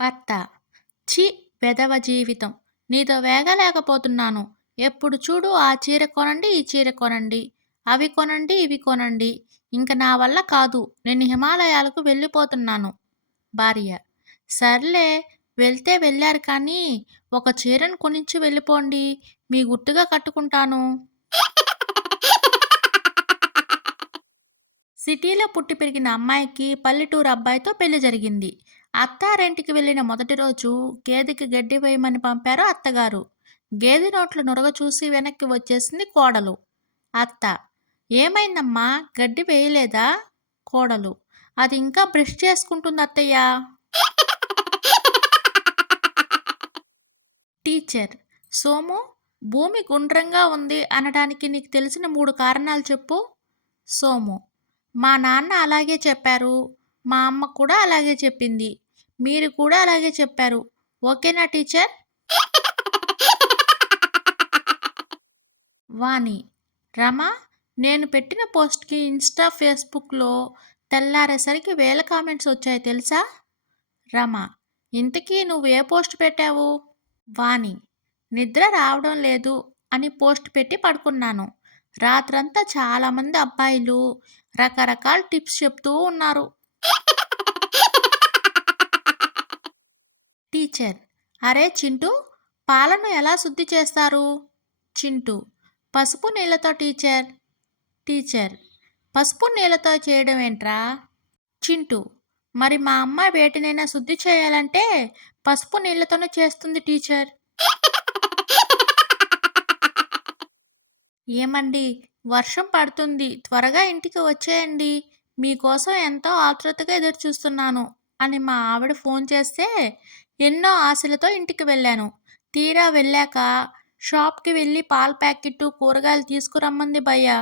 భర్త. ఛీ! వెధవ జీవితం. నీతో వేగలేకపోతున్నాను. ఎప్పుడు చూడు ఆ చీర కొనండి, ఈ చీర కొనండి. అవి కొనండి, ఇవి కొనండి. ఇంక నా వల్ల కాదు. నేను హిమాలయాలకు వెళ్ళిపోతున్నాను. భార్య. సర్లే వెళ్తే వెళ్లారు కానీ, ఒక చీరను కొనిచ్చి వెళ్ళిపోండి. మీ గుర్తుగా కట్టుకుంటాను. సిటీలో పుట్టి పెరిగిన అమ్మాయికి పల్లెటూరు అబ్బాయితో పెళ్లి జరిగింది. అత్తారింటికి వెళ్ళిన మొదటి రోజు గేదెకి గడ్డి వేయమని పంపారు అత్తగారు. గేదె నోట్లో నురగ చూసి వెనక్కి వచ్చేసింది కోడలు. అత్త. ఏమైందమ్మా, గడ్డి వేయలేదా? కోడలు. అది ఇంకా బ్రష్ చేసుకుంటుంది అత్తయ్య. టీచర్. సోము, భూమి గుండ్రంగా ఉంది అనడానికి నీకు తెలిసిన 3 కారణాలు చెప్పు. సోము. మా నాన్న అలాగే చెప్పారు. మా అమ్మ కూడా అలాగే చెప్పింది. మీరు కూడా అలాగే చెప్పారు. ఓకేనా టీచర్? వాణి. రమ, నేను పెట్టిన పోస్ట్‌కి ఇన్‌స్టా, ఫేస్‌బుక్‌లో తెల్లారేసరికి వేల కామెంట్స్ వచ్చాయి తెలుసా? రమ. ఇంతకీ నువ్వు ఏ పోస్ట్ పెట్టావు? వాణి. నిద్ర రావడం లేదు అని పోస్ట్ పెట్టి పడుకున్నాను. రాత్రంతా చాలామంది అబ్బాయిలు రకరకాల టిప్స్ చెప్తూ ఉన్నారు. టీచర్. అరే చింటూ, పాలను ఎలా శుద్ధి చేస్తారు? చింటూ. పసుపు నీళ్ళతో టీచర్. టీచర్. పసుపు నీళ్ళతో చేయడం ఏంట్రా? చింటూ. మరి మా అమ్మ వేటినైనా శుద్ధి చేయాలంటే పసుపు నీళ్ళతోనే చేస్తుంది టీచర్. ఏమండి, వర్షం పడుతుంది, త్వరగా ఇంటికి వచ్చేయండి. మీకోసం ఎంతో ఆతృతగా ఎదురుచూస్తున్నాను అని మా ఆవిడ ఫోన్ చేస్తే ఎన్నో ఆశలతో ఇంటికి వెళ్ళాను. తీరా వెళ్ళాక షాప్కి వెళ్ళి పాల ప్యాకెట్టు, కూరగాయలు తీసుకురమ్మంది భయ్యా.